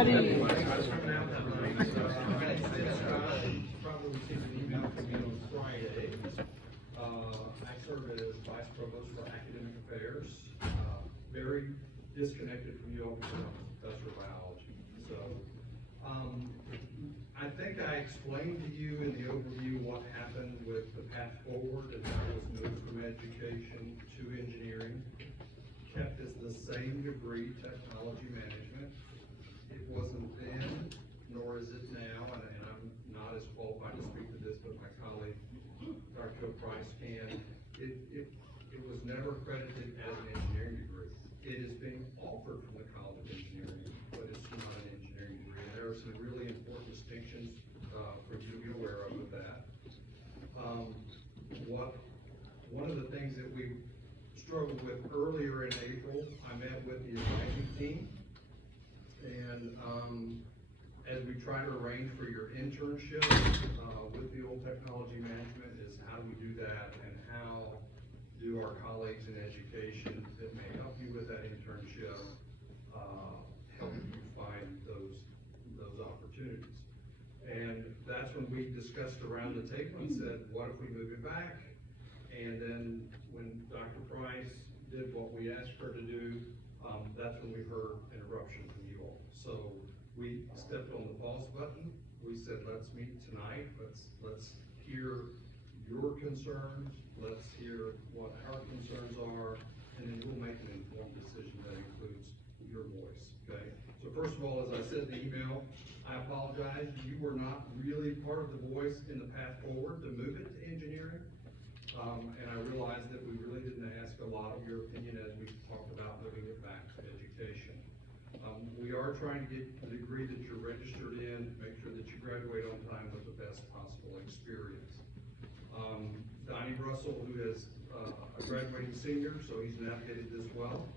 Probably received an email from me on Friday. I serve as Vice Provost for Academic Affairs, very disconnected from you all because I'm a professor of biology. So, I think I explained to you in the overview what happened with the path forward as I was moved from education to engineering. Kept as the same degree, technology management. It wasn't then, nor is it now, and I'm not as qualified to speak to this, but my colleague, Dr. Price can. It was never credited as an engineering degree. It is being offered from the College of Engineering, but it's not an engineering degree. And there are some really important distinctions for you to be aware of with that. One of the things that we struggled with earlier in April, I met with the advising team, and as we try to arrange for your internship with the old technology management, is how do we do that, and how do our colleagues in education that may help you with that internship help you find those opportunities. And that's when we discussed around the table and said, what if we move it back? And then when Dr. Price did what we asked her to do, that's when we heard interruption from you all. So we stepped on the pause button. We said, let's meet tonight. Let's hear your concerns. Let's hear what our concerns are, and then we'll make an informed decision that includes your voice. Okay. So first of all, as I said in the email, I apologize. You were not really part of the voice in the path forward to move it to engineering. And I realized that we really didn't ask a lot of your opinion as we talked about moving it back to education. We are trying to get the degree that you're registered in, make sure that you graduate on time with the best possible experience. Donnie Russell, who is a graduating senior, so he's navigated this well,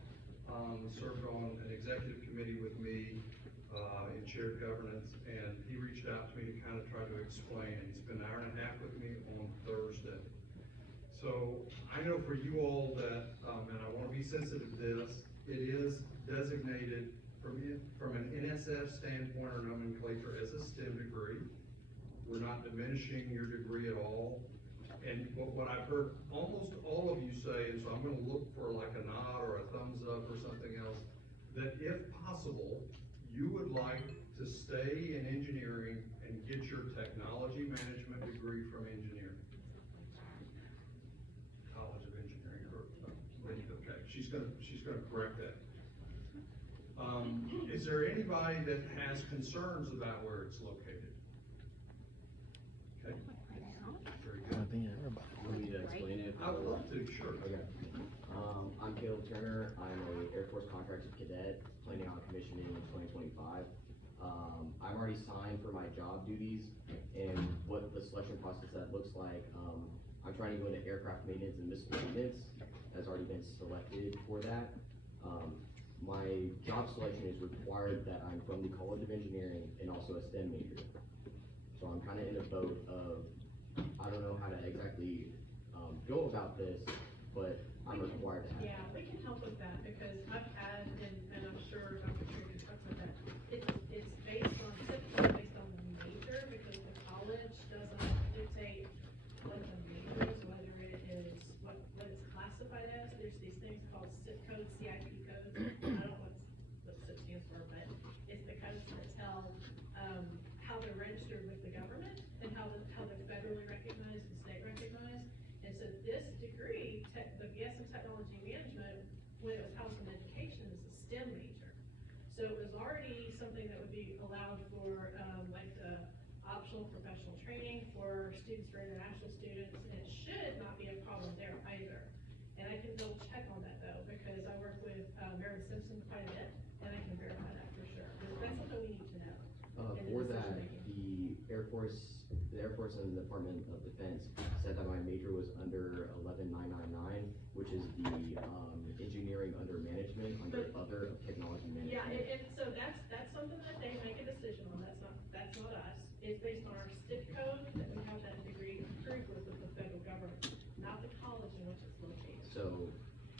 served on an executive committee with me in shared governance, and he reached out to me to kind of try to explain, and he spent an hour and a half with me on Thursday. So I know for you all that, and I want to be sensitive to this, it is designated from an NSF standpoint or nomenclature as a STEM degree. We're not diminishing your degree at all. And what I've heard almost all of you say, and so I'm going to look for like a nod or a thumbs up or something else, that if possible, you would like to stay in engineering and get your technology management degree from engineering. College of Engineering, okay, she's gonna correct that. Is there anybody that has concerns about where it's located? Okay. Very good. Want me to explain it? I would love to, sure. Okay. I'm Caleb Turner. I'm an Air Force contracted cadet planning on commissioning in 2025. I'm already signed for my job duties and what the selection process that looks like. I'm trying to go into aircraft maintenance and missile maintenance. Has already been selected for that. My job selection is required that I'm from the College of Engineering and also a STEM major. So I'm kind of in a boat of, I don't know how to exactly go about this, but I'm required to have. Yeah, we can help with that because I've had, and I'm sure Dr. Tree can talk about that, it's based on, typically based on the major because the college doesn't dictate what the major is, whether it is, what it's classified as. There's these things called SIP codes, CIP codes. I don't know what SIP stands for, but it's the codes that tell how they're registered with the government and how they're federally recognized and state recognized. And so this degree, the BS in Technology Management, when it was House in Education, is a STEM major. So it was already something that would be allowed for like the optional professional training for students, for international students, and it should not be a problem there either. And I can double check on that though, because I work with Mary Simpson quite a bit, and I can verify that for sure. But that's something we need to know. For that, the Air Force and the Department of Defense said that my major was under 11999, which is the engineering under management, under other technology management. Yeah, and so that's something that they make a decision on. That's not us. It's based on our STIP code that we have that degree approved with the federal government, not the college in which it's located. So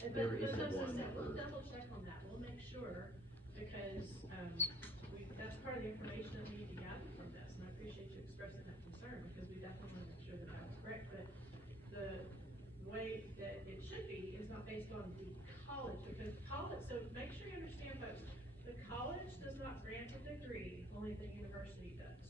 And there but isn't as I one said, we'll for. double check on that. We'll make sure because that's the information that we need to gather from this, and I appreciate you expressing that concern, because we definitely want to make sure that that's correct, but the way that it should be is not based on the college, because college, so make sure you understand, folks, the college does not grant a degree, only the university does.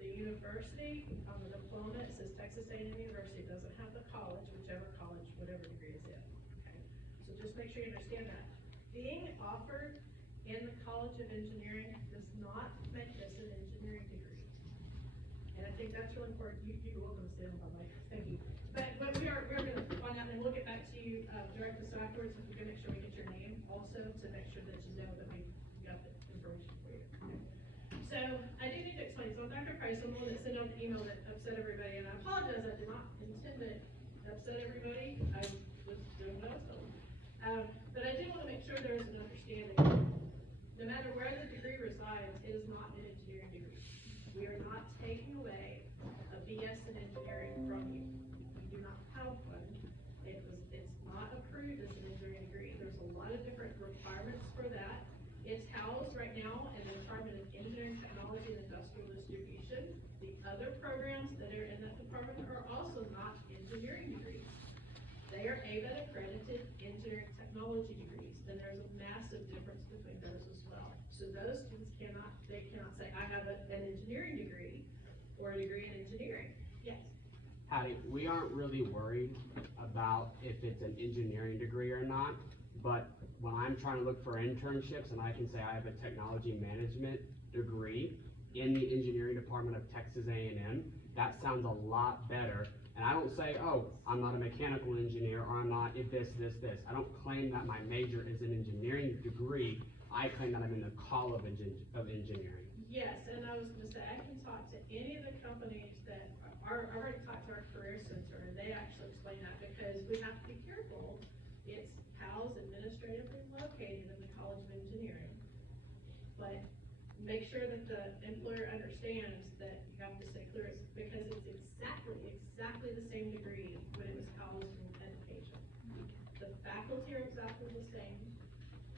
The university, on the diploma, it says Texas A&M University, it doesn't have the college, whichever college, whatever degree is in, okay? So just make sure you understand that. Being offered in the College of Engineering does not make this an engineering degree. And I think that's really important. You're welcome to stay on, by the way. Thank you. But we're gonna find out, and we'll get back to you, directly, so afterwards, if we can make sure we get your name also, to make sure that you know that we got the information for you. So, I do need to explain, so Dr. Price, I'm the one that sent out the email that upset everybody, and I apologize, I did not intend to upset everybody, I was doing what I was told. But I do wanna make sure there is an understanding. No matter where the degree resides, it is not an engineering degree. We are not taking away a BS in engineering from you. You do not have one. It's not approved as an engineering degree. There's a lot of different requirements for that. It's housed right now in the Department of Engineering, Technology, and Industrial Distribution. The other programs that are in that department are also not engineering degrees. They are ABET accredited engineering technology degrees, and there's a massive difference between those as well. So those students cannot say, I have an engineering degree or a degree in engineering. Yes. Hattie, we aren't really worried about if it's an engineering degree or not, but when I'm trying to look for internships and I can say I have a technology management degree in the engineering department of Texas A&M, that sounds a lot better. And I don't say, oh, I'm not a mechanical engineer, or I'm not this. I don't claim that my major is an engineering degree. I claim that I'm in the College of Engineering. Yes, and I was gonna say, I can talk to any of the companies that are, I already talked to our career center, and they actually explain that, because we have to be careful. It's housed administratively located in the College of Engineering. But make sure that the employer understands that you have to stay clear, because it's exactly the same degree when it was college and education. The faculty are exactly the same,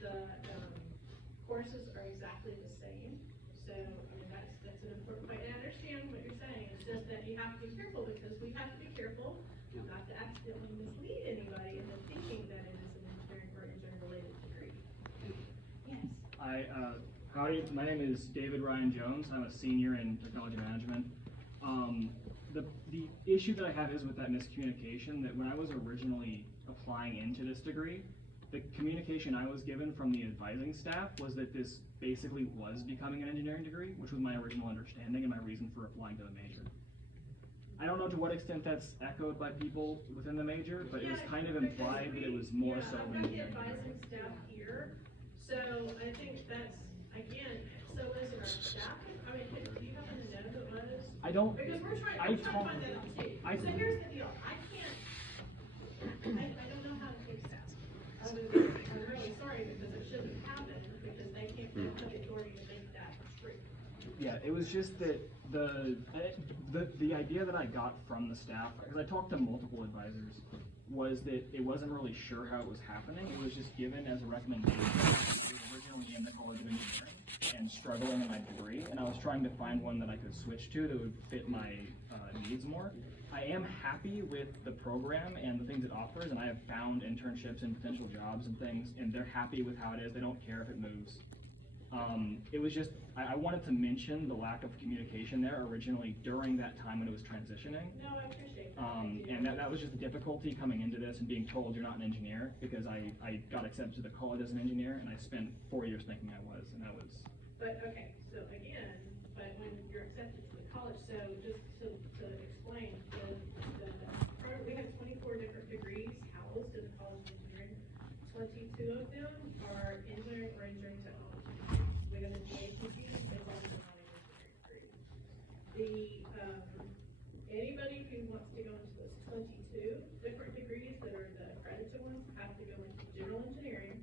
the courses are exactly the same. So, I mean, that's an important point, and I understand what you're saying, it's just that you have to be careful, because we have to be careful not to accidentally mislead anybody into thinking that it is an engineering or engineering-related degree. Yes? Howdy, my name is David Ryan Jones. I'm a senior in technology management. The issue that I have is with that miscommunication, that when I was originally applying into this degree, the communication I was given from the advising staff was that this basically was becoming an engineering degree, which was my original understanding and my reason for applying to the major. I don't know to what extent that's echoed by people within the major, but it was kind of implied that it was more so I've than got the engineering advising degree. staff here, so I think that's, again, so is it our staff? I mean, do you happen to know who it was? I don't. Because we're trying I to told- find that out too. I- So here's the deal, I don't know how to fix that. I'm really sorry, because it shouldn't happen, because they can't have the authority to make that true. Yeah, it was just that the idea that I got from the staff, because I talked to multiple advisors, was that it wasn't really sure how it was happening. It was just given as a recommendation. I was originally in the College of Engineering and struggling in my degree, and I was trying to find one that I could switch to that would fit my needs more. I am happy with the program and the things it offers, and I have found internships and potential jobs and things, and they're happy with how it is. They don't care if it moves. It was just, I wanted to mention the lack of communication there originally during that time when it was transitioning. No, I appreciate that. And that was just a difficulty coming into this and being told you're not an engineer, because I got accepted to the college as an engineer, and I spent 4 years thinking I was, and I was. But, okay, so again, but when you're accepted to the college, so just to explain, we have 24 different degrees housed in the College of Engineering. 22 of them are engineering or engineering technology. We have the TCMG, it's also not an engineering degree. Anybody who wants to go into those 22 different degrees that are the accredited ones have to go into general engineering,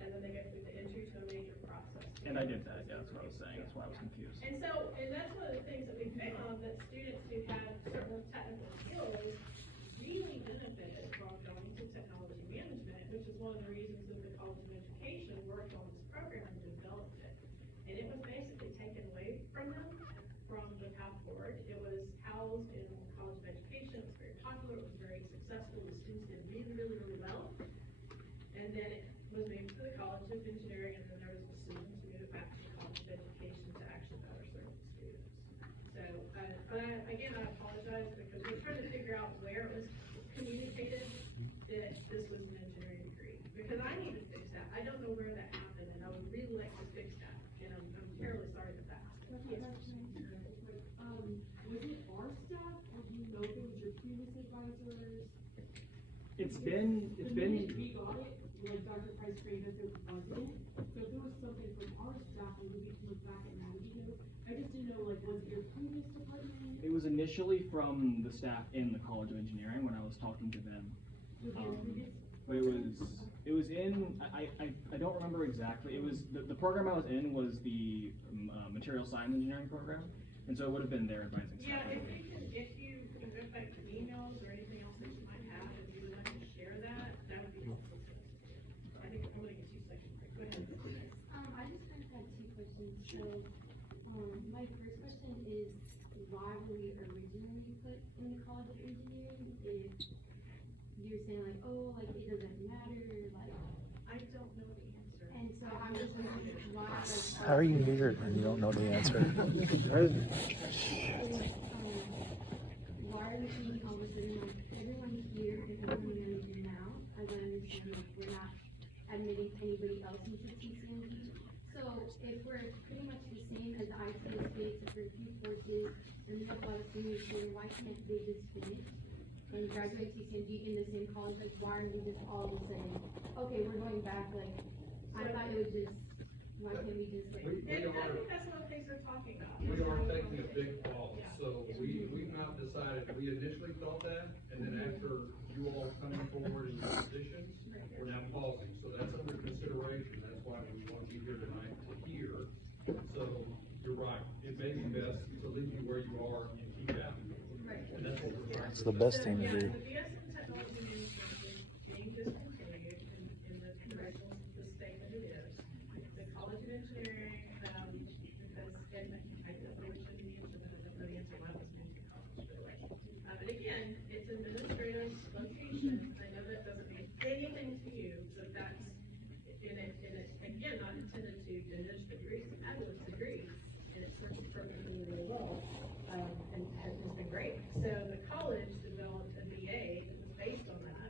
and then they go through the entry to a major process. And I did that, yeah, that's what I was saying, that's why I was confused. And so, and that's one of the things that we found, that students who have certain technical skills really benefited from going to technology management, which is one of the reasons that the College of Education worked on this program and developed it. And it was basically taken And then it was moved to the College of Engineering, and then there was a decision to move it back to the College of Education to actually better serve the students. So, again, I apologize because we're trying to figure out where it was communicated that this was an engineering degree. Because I need to fix that. I don't know where that happened, and I would really like to fix that, and I'm terribly sorry for that. Was it our staff, or do you know if it was your previous advisors? The The minute been, we got it, like Dr. Price framed us, it wasn't. So if there was something from our staff, or we can look back at now, I just didn't know, like, was it your previous department? it was initially from the staff in the College of Engineering when I was talking to them. Was it your previous? But it was in, I don't remember exactly, it was, the program I was in was the Material Science Engineering program, and so it would have been their advising staff. Yeah, if you can go back to emails or anything else that you might have, if you would like to share that, that would be helpful to us. I think I'm gonna get you second, go ahead. I just kind of had two questions. So, my first question is, why were we originally put in the College of Engineering? If you're saying like, oh, like it doesn't matter, like, I don't know the answer. and so I'm just wondering why, like. How are you here when you don't know the answer? Why are we changing all of a sudden, like, everyone here and everyone managing now, as I understand, like, we're not admitting anybody else into TCMG. So if we're pretty much the same as the IT space, for a few courses, and we have a lot of seniors here, why can't they just finish and graduate TCMG in the same college? Like, why are we just all of a sudden, okay, we're going back, like, I thought it was just, why can't we just like? We And I are, think that's one of the things they're talking about. we are taking a big pause, so we've not decided, we initially thought that, and then after you all coming forward in your positions, we're now pausing, so that's under consideration, that's why we want you here tonight to hear. So, you're right, it may be best to leave you where you are and keep that. And that's what we're trying It's to the best thing to do. The BS in technology management is being discontinued in the congressional, the statement it is. The College of Engineering, because, and I definitely shouldn't be answering that, I don't know the answer why it was moved to college, but again, it's administrative location, I know that doesn't mean anything to you, but that's, and it's, again, not intended to diminish the degrees, fabulous degrees, and it's served perfectly really well, and has been great. So the college developed a BA that was based on that.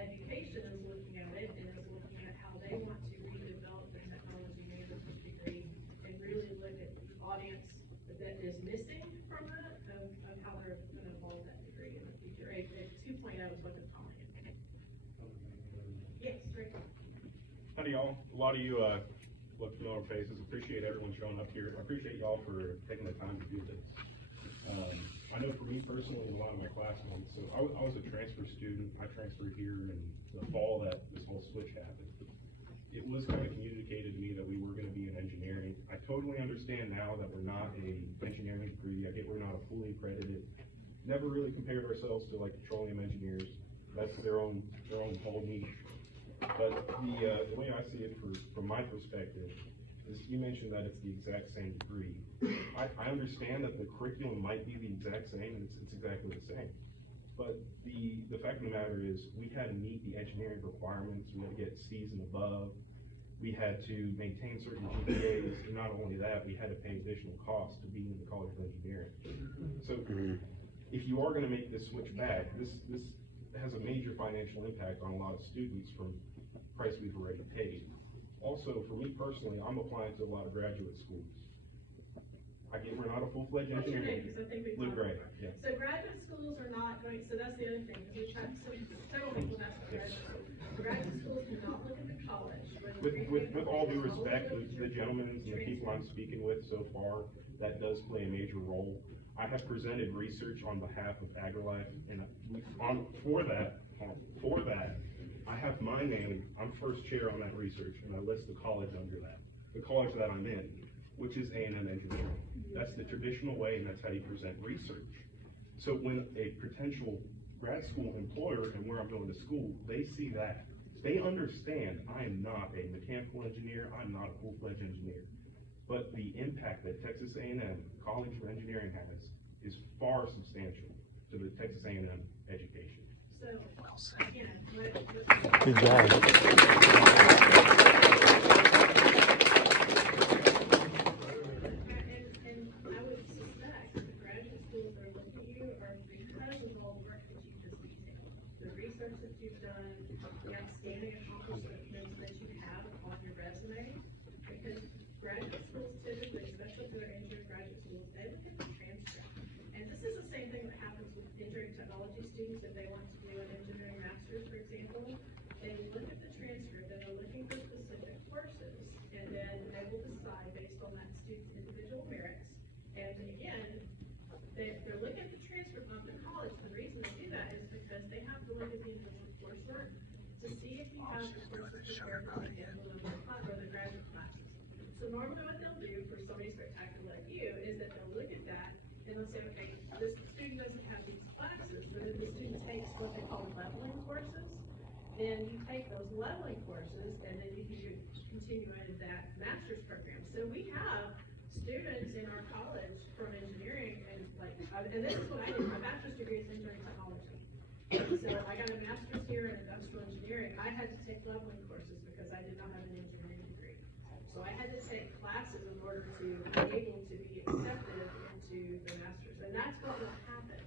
Education is looking at it and is looking at how they want to redevelop the technology management degree and really look at the audience that is missing from that, of how they're gonna evolve that degree in the future. A 2.0 is what they're calling it. Yes, great. Howdy y'all, a lot of you, look familiar faces, appreciate everyone showing up here, I appreciate y'all for taking the time to do this. I know for me personally and a lot of my classmates, so I was a transfer student, I transferred here in the fall that this whole switch happened. It was kind of communicated to me that we were gonna be in engineering. I totally understand now that we're not a engineering degree, I get we're not a fully accredited, never really compared ourselves to like petroleum engineers, that's their own whole niche. But the way I see it from my perspective is you mentioned that it's the exact same degree. I understand that the curriculum might be the exact same, and it's exactly the same. But the fact of the matter is we had to meet the engineering requirements, we had to get C's and above. We had to maintain certain GPAs, and not only that, we had to pay additional costs to be in the College of Engineering. So if you are gonna make this switch back, this has a major financial impact on a lot of students from price we've already paid. Also, for me personally, I'm applying to a lot of graduate schools. I get we're not a full-fledged What's your engineering. name? 'Cause I think we've Luke talked Gray, about it. yeah. So graduate schools are not going, so that's the other thing, because we've had several people ask about graduate schools. Graduate schools do not look at the college. With all due respect, the gentlemen and the people I'm speaking with so far, that does play a major role. I have presented research on behalf of AgriLife, and for that, I have my name, I'm first chair on that research, and I list the college under that. The college that I'm in, which is A&M Engineering. That's the traditional way, and that's how you present research. So when a potential grad school employer and where I'm going to school, they see that. They understand I am not a mechanical engineer, I'm not a full-fledged engineer. But the impact that Texas A&M College for Engineering has is far substantial to the Texas A&M education. So, again, Good job. and I would suspect the graduate schools that are looking at you are because of all the work that you've just detailed. The research that you've done, the outstanding accomplishments that you have on your resume. Because graduate schools typically, especially for their engineering graduate schools, they look at the transcript. And this is the same thing that happens with engineering technology students if they want to do an engineering master's, for example. They look at the transcript and they're looking for specific courses, and then they will decide based on that student's individual merits. And again, they're looking at the transcript of the college. The reason they do that is because they have to look at the individual coursework to see if you have the courses prepared for the or the graduate classes. So normally what they'll do for somebody spectacular like you is that they'll look at that and they'll say, okay, this student doesn't have these classes, but if the student takes what they call leveling courses, then you take those leveling courses and then you can continue into that master's program. So we have students in our college from engineering and and this is what I did, my bachelor's degree is engineering technology. So I got a master's here in industrial engineering. I had to take leveling courses because I did not have an engineering degree. So I had to take classes in order to be able to be accepted into the master's, and that's what will happen.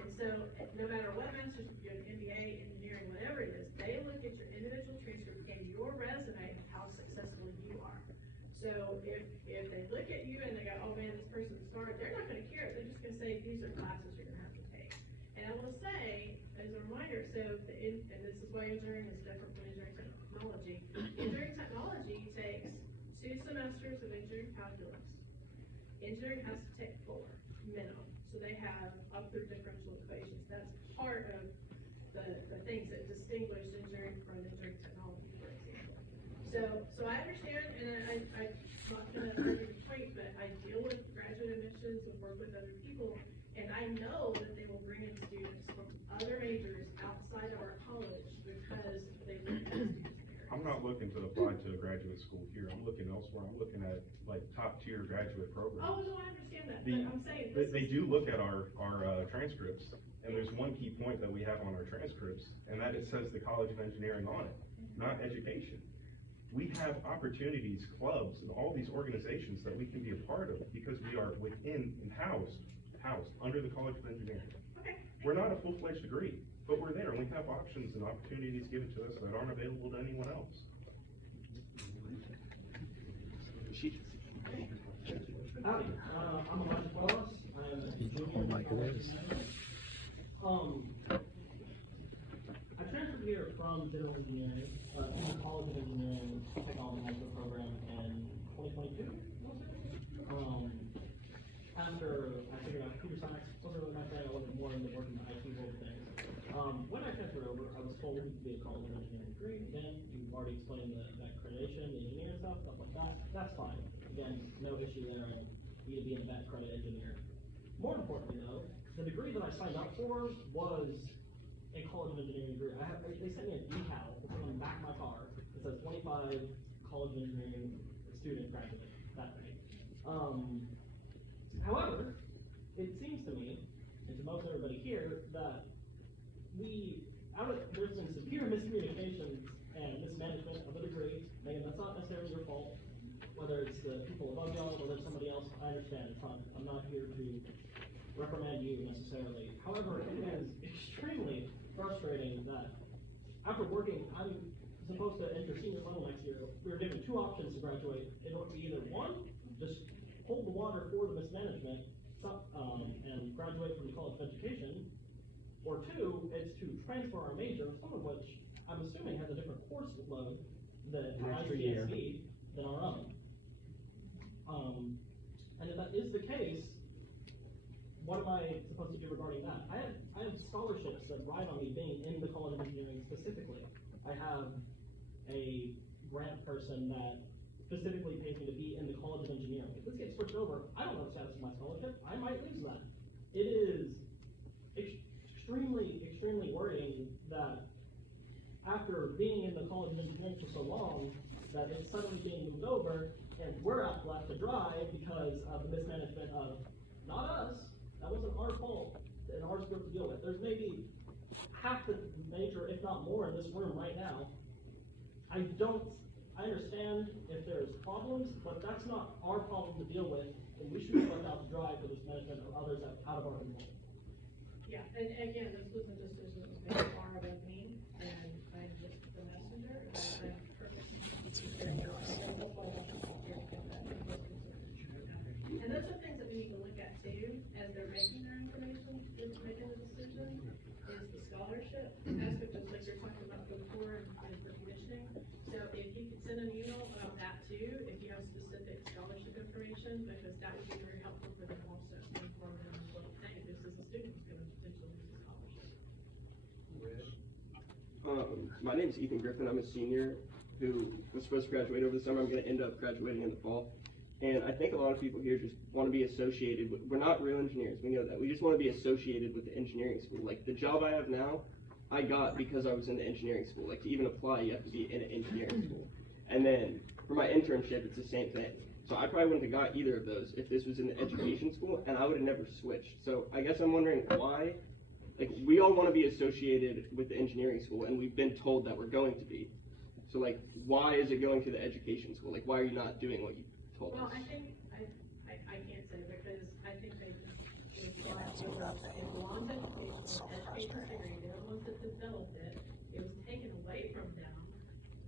And so, no matter what master's, you know, MBA, engineering, whatever it is, they look at your individual transcript and your resume of how successful you are. So if they look at you and they go, oh man, this person's smart, they're not gonna care. They're just gonna say, these are classes you're gonna have to take. And I will say, as a reminder, and this is why engineering is different from engineering technology. Engineering technology takes 2 semesters of engineering calculus. Engineering has to take 4, minimum. So they have up through differential equations. That's part of the things that distinguish engineering from engineering technology, for example. So I understand, and I'm not gonna argue the point, but I deal with graduate admissions and work with other people, and I know that they will bring in students from other majors outside of our college because they look at students there. I'm not looking to apply to a graduate school here. I'm looking elsewhere. I'm looking at like top tier graduate programs. Oh, no, I understand that, but I'm saying. They do look at our transcripts, and there's one key point that we have on our transcripts, and that it says the College of Engineering on it, not education. We have opportunities, clubs, and all these organizations that we can be a part of because we are within and housed under the College of Engineering. Okay. We're not a full-fledged degree, but we're there, and we have options and opportunities given to us that aren't available to anyone else. Howdy, I'm Elijah Wallace. I'm a junior Oh my in college goodness. I transferred here from general engineering, to the College of Engineering Technology Management Program in 2022. After I figured out computer science wasn't really my thing, I wanted more into working the IT world of things. When I transferred over, I was told to be a College of Engineering degree. Again, you've already explained the accreditation, the engineering stuff like that. That's fine. Again, no issue there. I need to be an event credit engineer. More importantly though, the degree that I signed up for was a College of Engineering degree. They sent me a decal that's on the back of my car. It says 25 College of Engineering student graduate that day. However, it seems to me, and to most everybody here, that there's been severe miscommunications and mismanagement of a degree. Megan, that's not necessarily your fault. Whether it's the people above y'all, whether it's somebody else, I understand. I'm not here to reprimand you necessarily. However, it is extremely frustrating that after working, I'm supposed to enter senior level next year. We were given 2 options to graduate. It would be either 1, just hold the water for the mismanagement and graduate from the College of Education, or 2, it's to transfer our major, some of which I'm assuming has a different course load than ICSE than our own. And if that is the case, what am I supposed to do regarding that? I have scholarships that ride on me being in the College of Engineering specifically. I have a grant person that specifically pays me to be in the College of Engineering. If this gets switched over, I don't know the status of my scholarship. I might lose that. It is extremely, extremely worrying that after being in the College of Engineering for so long, that it's suddenly being moved over, and we're left to dry because of the mismanagement of, not us, that wasn't our fault and our scope to deal with. There's maybe half the major, if not more, in this room right now. I understand if there's problems, but that's not our problem to deal with, and we shouldn't let out the drive for this management or others out of our control. Yeah, and again, this was a decision that was made far above me, and I'm just the messenger, and I'm perfect. And those are things that we need to look at too, as they're making their information, making the decision, is the scholarship aspect, just like you're talking about before and for commissioning. So if you could send an email about that too, if you have specific scholarship information, because that would be very helpful for them also, to inform them, well, hey, this is a student who's gonna potentially lose a scholarship. My name is Ethan Griffin. I'm a senior who was supposed to graduate over the summer. I'm going to end up graduating in the fall. And I think a lot of people here just want to be associated with, we're not real engineers, we know that. We just want to be associated with the engineering school. Like the job I have now, I got because I was in the engineering school. Like to even apply, you have to be in an engineering school. And then for my internship, it's the same thing. So I probably wouldn't have got either of those if this was in the education school, and I would have never switched. So I guess I'm wondering why. Like, we all want to be associated with the engineering school, and we've been told that we're going to be. So, like, why is it going to the education school? Like, why are you not doing what you told Well, us? I think, I can't say, because I think they, it belonged to education degree, they're the ones that developed it, it was taken away from them,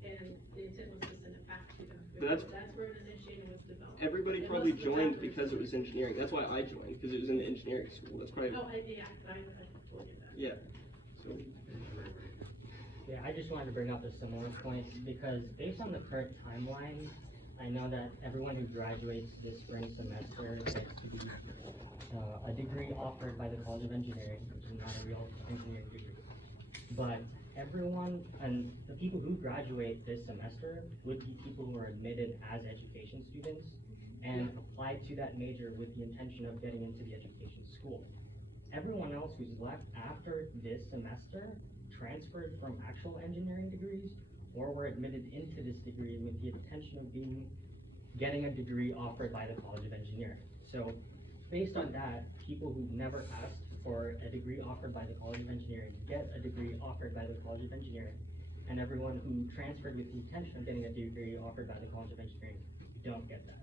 and the intent was to send it back to them. But That's where the initiative was developed. Everybody It probably must have joined happened. because it was engineering. That's why I joined, because it was in the engineering school. That's probably, Oh, yeah, I told you that. yeah. So, Yeah, I just wanted to bring up a similar point, because based on the current timeline, I know that everyone who graduates this spring semester gets to be a degree offered by the College of Engineering, which is not a real engineering degree. But everyone, and the people who graduate this semester would be people who are admitted as education students and applied to that major with the intention of getting into the education school. Everyone else who's left after this semester transferred from actual engineering degrees or were admitted into this degree with the intention of getting a degree offered by the College of Engineering. So based on that, people who never asked for a degree offered by the College of Engineering get a degree offered by the College of Engineering, and everyone who transferred with the intention of getting a degree offered by the College of Engineering don't get that.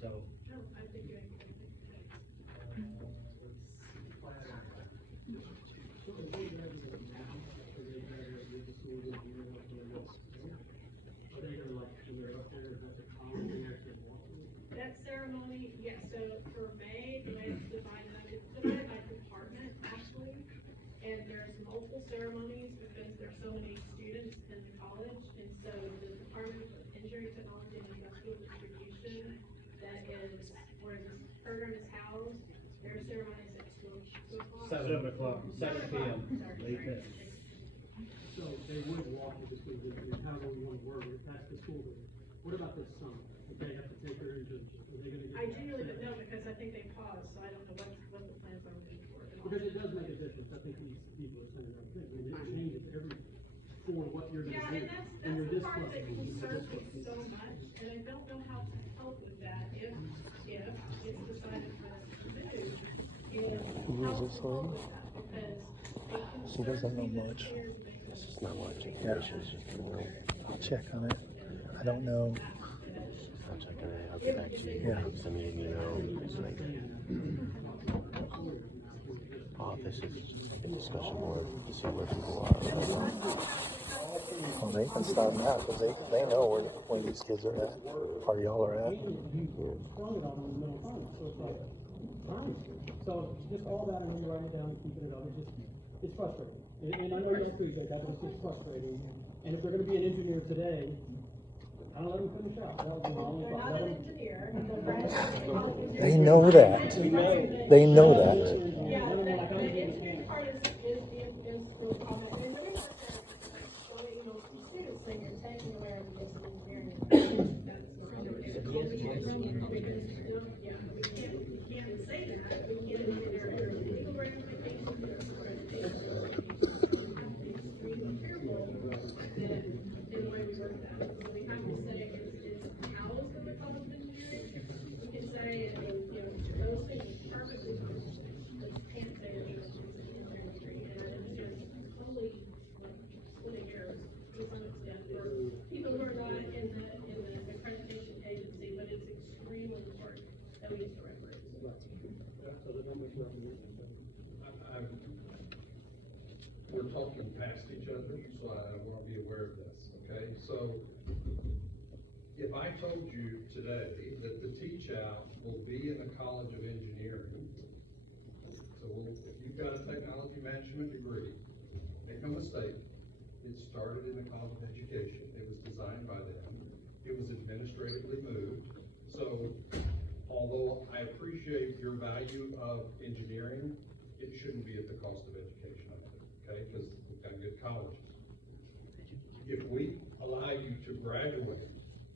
So No, I think you. That ceremony, yes, so for May, the way it's divided, it's divided by department, actually, and there's multiple ceremonies because there's so many students in the college, and so the Department of Engineering, Technology, and Industrial Distribution, that is where this program is housed, their ceremony is at 2 o'clock. 7 p.m. Sorry. So they would walk to the school district, however we want to word it, that's the school district. What about this summer? If they have to take their internship, are they gonna get? I do really don't know, because I think they paused, so I don't know what the plans are moving forward. Because it does make a difference, I think these people are saying the right thing, I mean, it changes every, for what you're gonna Yeah, do. and you're that's the this part close, that and you're this concerns me close. so much, and I don't know how to help with that if it's decided for us to move, is Who how is to this help lady? with that, because it She doesn't know concerns me that much. there's making This is not much information, it's just a little. I'll check on it. I don't know. I'll check on it, I'll get back to you. Yeah. Send me an email, it's like, this is a discussion board to see where people are. Well, they can start now because they know where these kids are at, or y'all are at. So just all that, and then you write it down and keep it up, it's frustrating. And I know you don't appreciate that, but it's just frustrating. And if they're gonna be an engineer today, I don't let them finish out. That was my only They're thought. not Let an them- engineer. They know that. They know that. Yeah, the engineering part is for comment, and the research so, you know, students saying you're taking away our basic engineering. Yeah, we can't say that, we can't, there are legal ramifications, there are certifications. We have to be extremely careful in the way we work that, so we have to say it's housed in the College of Engineering. We can say, you know, those things are perfectly fine. so that I'm representing. We're talking past each other, so I want to be aware of this, okay? So, if I told you today that the teach-out will be in the College of Engineering, so if you've got a technology management degree, make no mistake, it started in the College of Education, it was designed by them, it was administratively moved, so although I appreciate your value of engineering, it shouldn't be at the cost of education, okay, because we've got good colleges. If we allow you to graduate,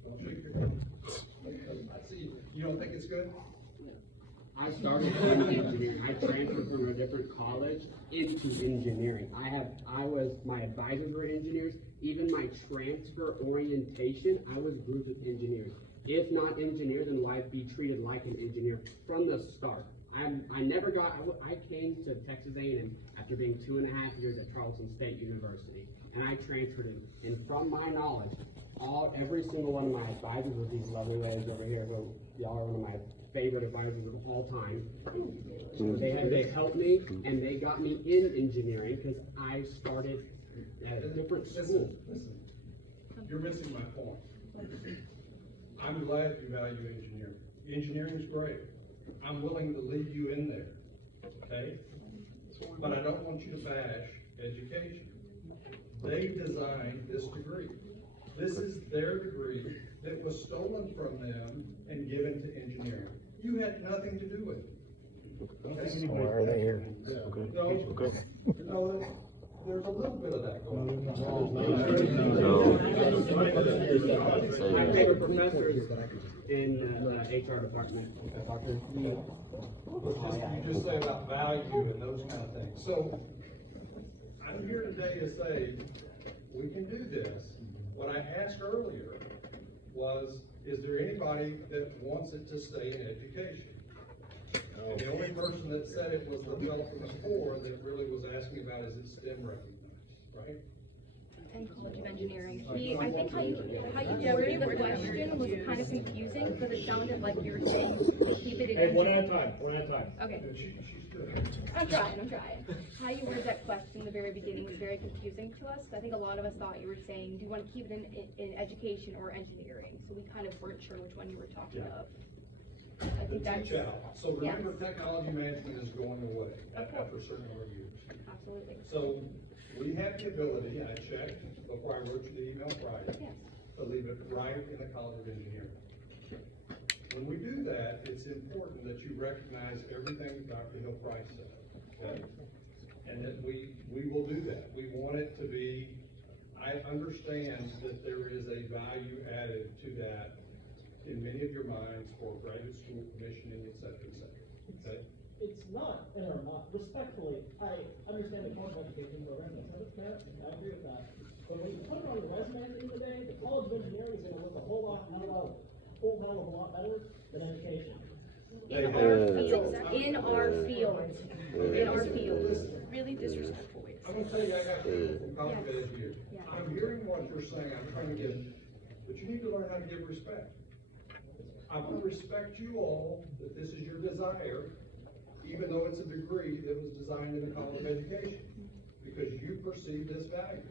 don't shake your head. I see, you don't think it's good? I started in engineering. I transferred from a different college into engineering. My advisors were engineers. Even my transfer orientation, I was grouped with engineers. If not engineers, then why be treated like an engineer from the start? I came to Texas A&M after being 2.5 years at Charleston State University, and I transferred in. And from my knowledge, every single one of my advisors were these lovely ladies over here, who y'all are one of my favorite advisors of all time. They helped me, and they got me in engineering because I started at a different school. Listen, you're missing my point. I'm glad you value engineering. Engineering is great. I'm willing to leave you in there, okay? But I don't want you to bash education. They designed this degree. This is their degree that was stolen from them and given to engineering. You had nothing to do with it. Okay? Why are they here? Okay. Okay. No, there's a little bit of that going on. My favorite professor is in the HR department, Dr. Neal. You just say about value and those kind of things. So, I'm here today to say, we can do this. What I asked earlier was, is there anybody that wants it to stay in education? And the only person that said it was the fellow from before that really was asking about, is it STEM recognized, right? And College of Engineering. I think how you worded the question was kind of confusing, because it sounded like you were saying keep it in Hey, one engineering. at a time. Okay. She's good. I'm trying. How you worded that question in the very beginning was very confusing to us. I think a lot of us thought you were saying, do you want to keep it in education or engineering? So we kind of weren't sure which one you were talking of. I think that's. Teach out. So remember, technology management is going away after a certain number of years. Absolutely. So we have the ability, I checked before I wrote you the email Friday, Yes. to leave it right in the College of Engineering. When we do that, it's important that you recognize everything Dr. Hill Price said, okay? And that we will do that. We want it to be, I understand that there is a value added to that in many of your minds for graduate school commissioning, et cetera, okay? It's not, and or not, respectfully, I understand the college education program, that's not fair, I agree with that. But when you put it on the resume at the end of the day, the College of Engineering is gonna look a whole lot better than education. In our field. Really disrespectful way to I'm say gonna tell you, I got people from College of Engineering. Yeah. I'm hearing what you're saying, I'm trying to give, but you need to learn how to give respect. I want to respect you all, that this is your desire, even though it's a degree that was designed in the College of Education, because you perceive this value.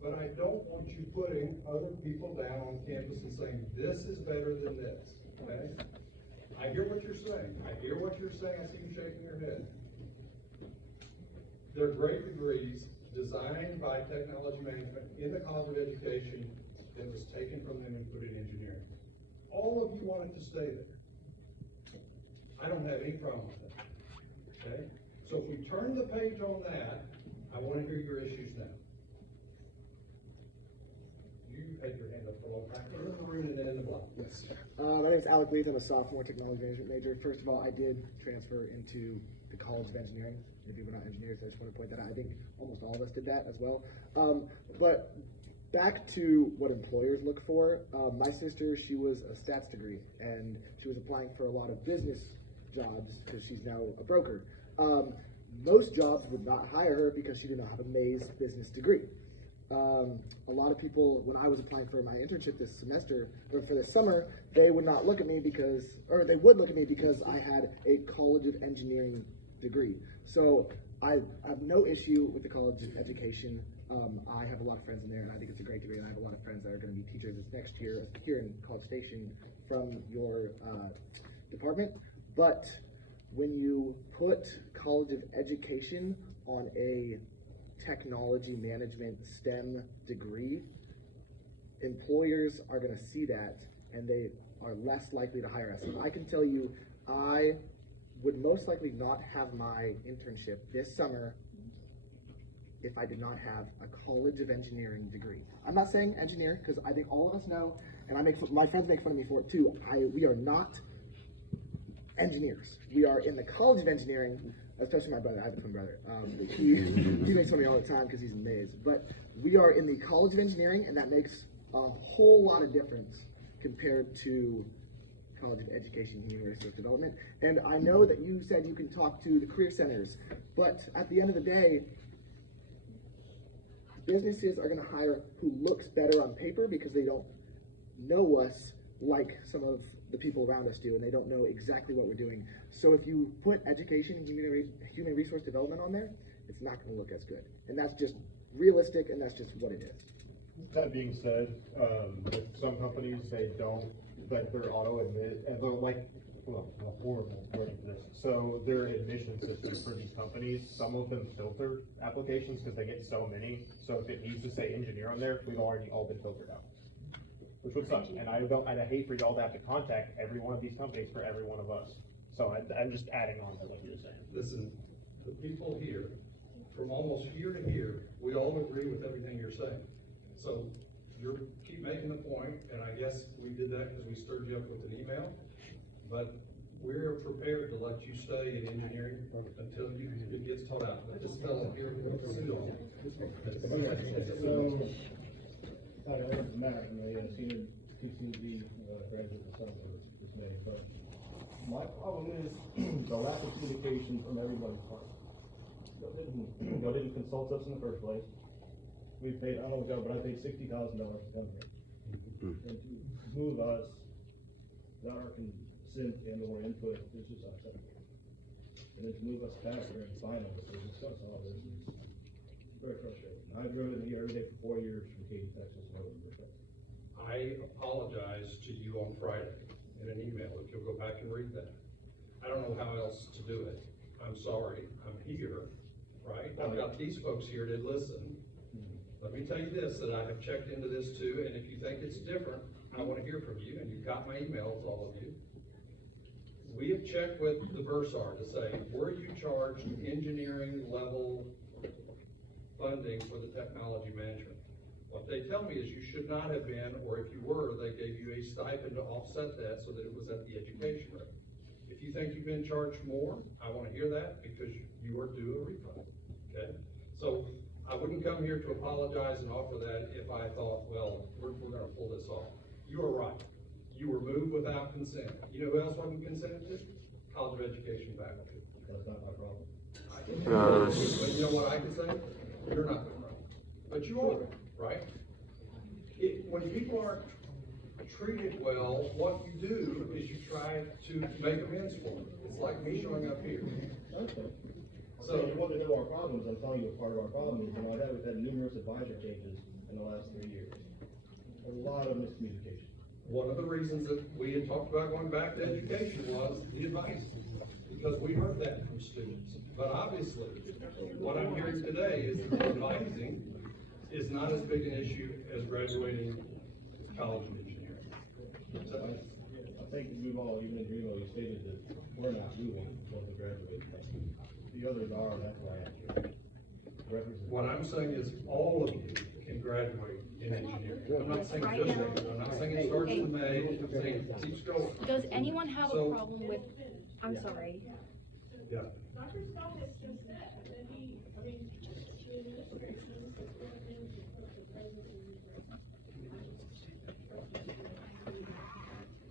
But I don't want you putting other people down on campus and saying, this is better than this, okay? I hear what you're saying, I see you shaking your head. They're great degrees designed by technology management in the College of Education that was taken from them and put in engineering. All of you want it to stay there. I don't have any problem with that, okay? So if we turn the page on that, I want to hear your issues now. You had your hand up for a long time, you're in the room and then in the block. Yes. My name is Alec Leith. I'm a sophomore technology management major. First of all, I did transfer into the College of Engineering. If you were not engineers, I just want to point that out. I think almost all of us did that as well. But back to what employers look for. My sister, she was a stats degree, and she was applying for a lot of business jobs because she's now a broker. Most jobs would not hire her because she did not have a Mays business degree. A lot of people, when I was applying for my internship this semester, or for this summer, they would not look at me because, or they would look at me because I had a College of Engineering degree. So I have no issue with the college education. I have a lot of friends in there, and I think it's a great degree, and I have a lot of friends that are going to be teachers this next year here in College Station from your department. But when you put College of Education on a technology management STEM degree, employers are going to see that, and they are less likely to hire us. I can tell you, I would most likely not have my internship this summer if I did not have a College of Engineering degree. I'm not saying engineer, because I think all of us know, and my friends make fun of me for it too, we are not engineers. We are in the College of Engineering, especially my brother. I have a twin brother. He makes fun of me all the time because he's in maze. But we are in the College of Engineering, and that makes a whole lot of difference compared to College of Education and Human Resource Development. And I know that you said you can talk to the career centers, but at the end of the day, businesses are going to hire who looks better on paper because they don't know us like some of the people around us do, and they don't know exactly what we're doing. So if you put education and human resource development on there, it's not going to look as good. And that's just realistic, and that's just what it is. That being said, with some companies, they don't, like their auto admit, and they're like, well, a horrible wording for this. So their admission system for these companies, some of them filter applications because they get so many. So if it needs to say engineer on there, we've already all been filtered out, which would suck. And I hate for y'all to have to contact every one of these companies for every one of us. So I'm just adding on to what you're saying. Listen, the people here, from almost here to here, we all agree with everything you're saying. So you keep making the point, and I guess we did that because we stirred you up with an email, but we're prepared to let you stay in engineering until it gets taught out. But this fellow here, sit on. So, hi, I'm Matt, I'm a senior TCMG graduate this summer, this May, but my problem is the lack of communication from everybody's part. Y'all didn't consult us in the first place. We paid, I don't know, but I paid $60,000 to come here. And to move us, without our consent and or input, it's just unacceptable. And then to move us back here and finals to discuss all this is very frustrating. I drove in here every day for 4 years from Katy, Texas, and over to I apologize to you on Friday in an email, if you'll go back and read that. I don't know how else to do it. I'm sorry, I'm here, right? I've got these folks here to listen. Let me tell you this, that I have checked into this too, and if you think it's different, I want to hear from you, and you've got my emails, all of you. We have checked with the Bursar to say, were you charged engineering level funding for the technology management? What they tell me is you should not have been, or if you were, they gave you a stipend to offset that so that it was at the education rate. If you think you've been charged more, I want to hear that because you are due a refund, okay? So I wouldn't come here to apologize and offer that if I thought, well, we're going to pull this off. You are right. You were moved without consent. You know who else wasn't consented to? College of Education faculty. That's not my problem. But you know what I can say? You're not wrong. But you are, right? When people aren't treated well, what you do is you try to make amends for them. It's like me showing up here. Okay. So you want to know our problems, I'm telling you what part of our problem is, and we've had numerous advisor changes in the last 3 years. A lot of miscommunication. One of the reasons that we had talked about going back to education was the advice, because we heard that from students. But obviously, what I'm hearing today is that the advising is not as big an issue as graduating college of engineering. So, I think we've all, even in Greenville, we stated that we're not moving until the graduate. The others are, that's why I'm here. what I'm saying is all of you can graduate in engineering. I'm not saying just engineering. I'm not saying it starts in May, I'm saying it keeps going. Does anyone have a problem with, I'm sorry. Yeah. Dr. Scott has just said that he, I mean, the administration is supporting the president.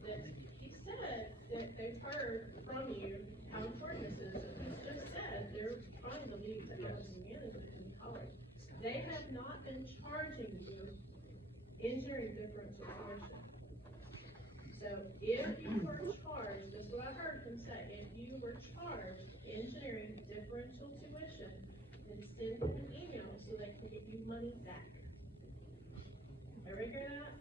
That he said that they've heard from you how important this is. He's just said they're trying to lead technology management in college. They have not been charging you engineering differential tuition. So if you were charged, that's what I heard him say, if you were charged engineering differential tuition, then send them an email so they can get you money back. Everybody hear that?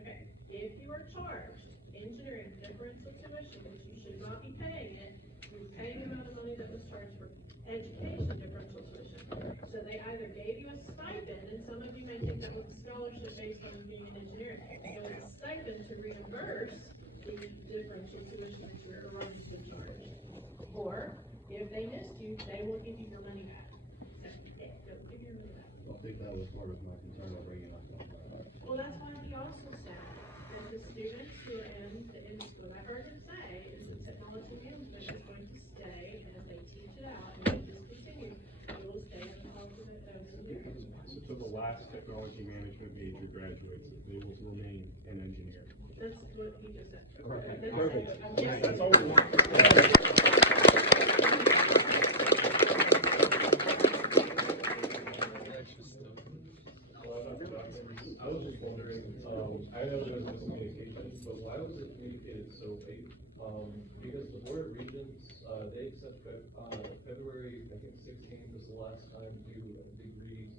Okay, if you are charged engineering differential tuition, which you should not be paying it, you're paying the amount of money that was charged for education differential tuition. So they either gave you a stipend, and some of you may think that was a scholarship based on you being an engineer. It was a stipend to reimburse the differential tuition that you're already been charged. Or, if they missed you, they will give you your money back. That's it, they'll give you your money back. I think that was part of my concern of bringing up that. Well, that's why he also said that the students who are in school, I heard him say, is the technology management is going to stay, and as they teach it out, and they discontinue, it will stay in the college of engineering. So the last technology management major graduates, they will remain an engineer. That's what he just said. Perfect. That's Perfect. I'm guessing. That's all we want. I was just wondering, I know there's miscommunication, but why was it communicated so late? Because the Board of Regents, they accept February, I think 16th is the last time to degree,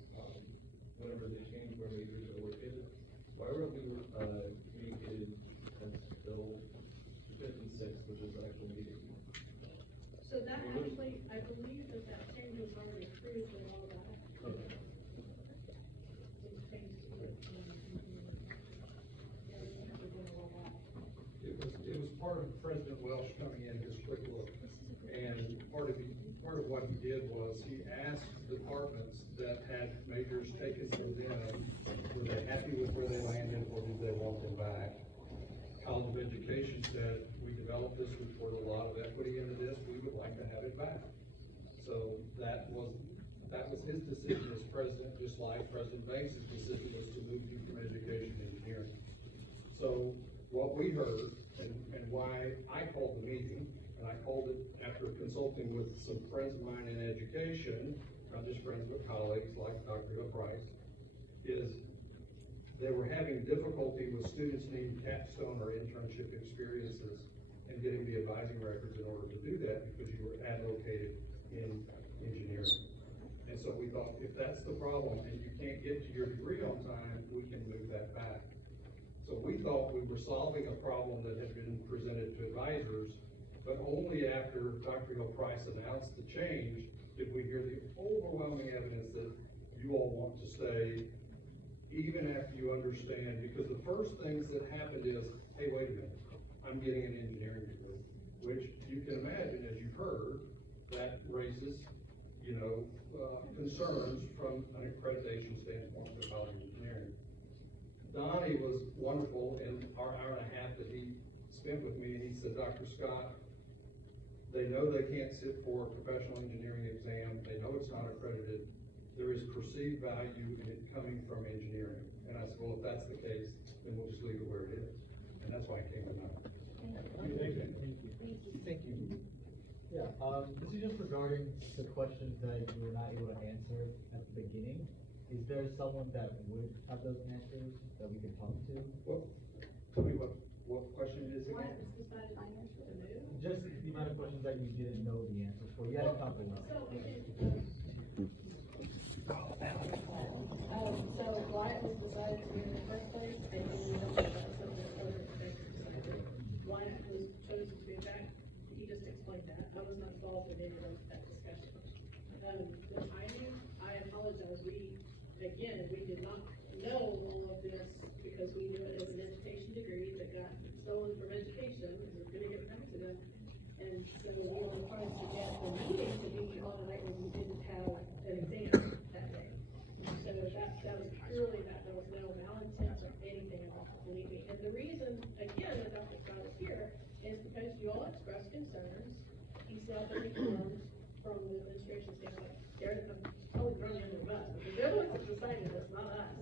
whenever they change where majors are located. Why weren't we, communicated until the 5th and 6th, which is the actual meeting? So that actually, I believe that that change was already approved and all that. Okay. It was part of President Welsh coming in, his quick look. And part of what he did was he asked departments that had majors taken from them, were they happy with where they landed or did they want them back? College of Education said, we developed this, we poured a lot of equity into this, we would like to have it back. So that was his decision as president, just like President Banks' decision was to move you from education to engineering. So what we heard, and why I called the meeting, and I called it after consulting with some friends of mine in education, not just friends but colleagues like Dr. Hill Price, is they were having difficulty with students needing capstone or internship experiences and getting the advising records in order to do that because you were advocated in engineering. And so we thought, if that's the problem and you can't get to your degree on time, we can move that back. So we thought we were solving a problem that had been presented to advisors, but only after Dr. Hill Price announced the change did we hear the overwhelming evidence that you all want to stay even after you understand, because the first things that happened is, hey, wait a minute, I'm getting an engineering degree, which you can imagine, as you heard, that raises, concerns from an accreditation standpoint for college of engineering. Donnie was wonderful in our hour and a half that he spent with me, and he said, Dr. Scott, they know they can't sit for a professional engineering exam, they know it's not accredited, there is perceived value in it coming from engineering. And I said, well, if that's the case, then we'll just leave it where it is. And that's why I came tonight. Thank you. Yeah, this is just regarding the questions that you were not able to answer at the beginning. Is there someone that would have those answers that we could talk to? Well, tell me what question it is What again? is decided on yours for the move? Just the amount of questions that you didn't know the answers for. You had a couple. So we can, so why it was decided to be in the first place, I didn't know that that's what the other decided. Why it was chosen to be back, he just explained that, I was not involved in any of that discussion. The timing, I apologize, we did not know all of this, because we knew it as an education degree that got stolen from education, and we're gonna get it back to them. And so we were trying to get the meeting to be on a night when we didn't have an exam that day. So that was purely that, there was no malintent or anything else, believe me. And the reason, again, that Dr. Scott is here is because you all expressed concerns. He said that he comes from the administration standpoint. I'm totally throwing you under the bus, because they're the ones that decided this, not us.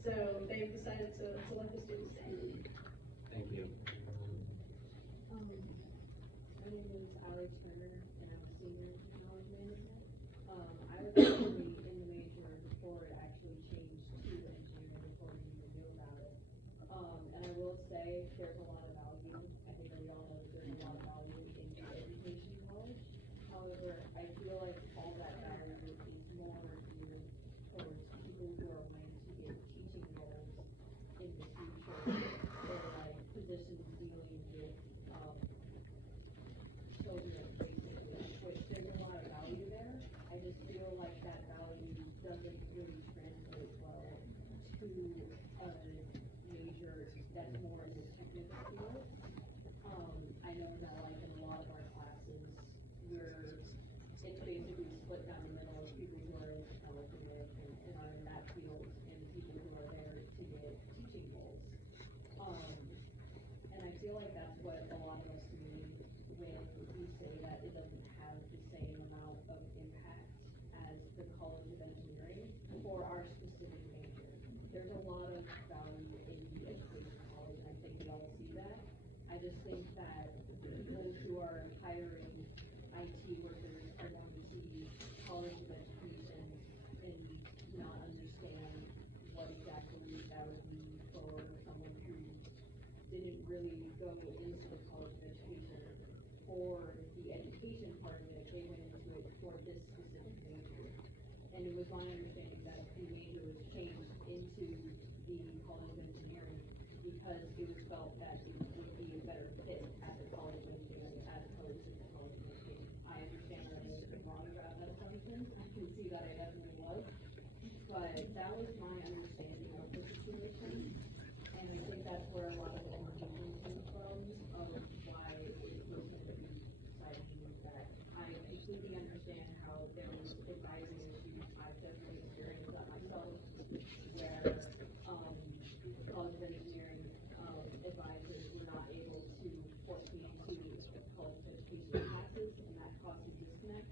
So they've decided to let the students stay. Thank you. My name is Alex Turner, and I'm a senior in technology management. I was actually in the major before it actually changed to engineering, before we even knew about it. And I will say there's a lot of value, I think that we all know that there's a lot of value in the education knowledge. However, I feel like all that value is more geared towards people who are wanting to get teaching roles in the future, or like positions dealing with, children, basically, which there's a lot of value there. I just feel like that value doesn't really translate well to a major that's more in the technical field. I know that like in a lot of our classes, it's basically split down the middle of people who are in technology and are in that field, and people who are there to get teaching roles. And I feel like that's what a lot of us mean when we say that it doesn't have the same amount of impact as the College of Engineering for our specific major. There's a lot of value in the education college, and I think we all see that. I just think that those who are hiring IT workers are going to see College of Education and not understand what exactly that would mean for someone who didn't really go into the College of Education for the education part of it. They went into it for this specific major. And it was my understanding that the major was changed into the College of Engineering because it was felt that it would be a better fit at the College of Engineering as opposed to the College of Education. I understand that I was wrong about that assumption. I can see that I definitely was. But that was my understanding of the situation. And I think that's where a lot of the confusion came from of why it was going to be citing that. I completely understand how there was advising issues. I've definitely experienced that myself, where College of Engineering advisors were not able to force me into College of Education classes, and that caused a disconnect.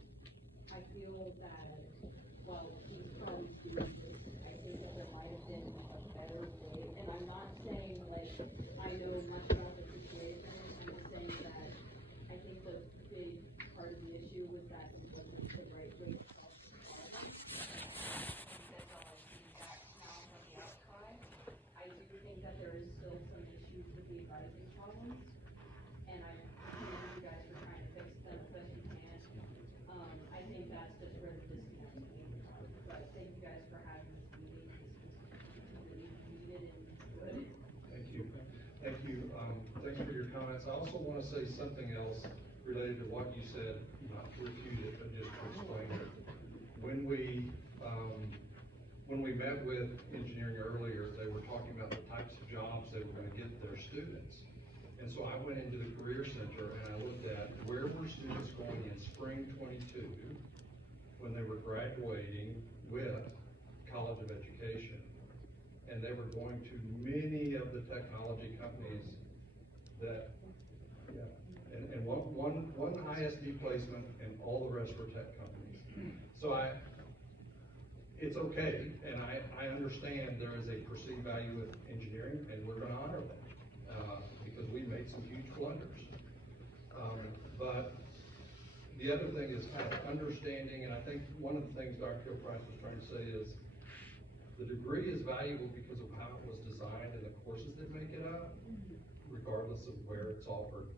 I feel that while these probably students, I think that there might have been a better way, and I'm not saying like I know much about the situation, I'm just saying that I think the big part of the issue was that it wasn't the right way to solve the problem. I do think that there is still some issues with the advising problems, and I commend you guys for trying to fix them as best you can. I think that's just where the disconnect came from. But thank you guys for having this meeting. This was really needed and good. Thank you. Thank you. Thanks for your comments. I also want to say something else related to what you said, not to refute it, but just to explain it. When we met with engineering earlier, they were talking about the types of jobs they were going to get their students. And so I went into the Career Center and I looked at where were students going in spring 22 when they were graduating with College of Education. And they were going to many of the technology companies that, and one ISD placement and all the rest were tech companies. So it's okay, and I understand there is a perceived value with engineering, and we're gonna honor that, because we made some huge blunders. But the other thing is kind of understanding, and I think one of the things Dr. Gilprice was trying to say is, the degree is valuable because of how it was designed and the courses that make it up, regardless of where it's offered,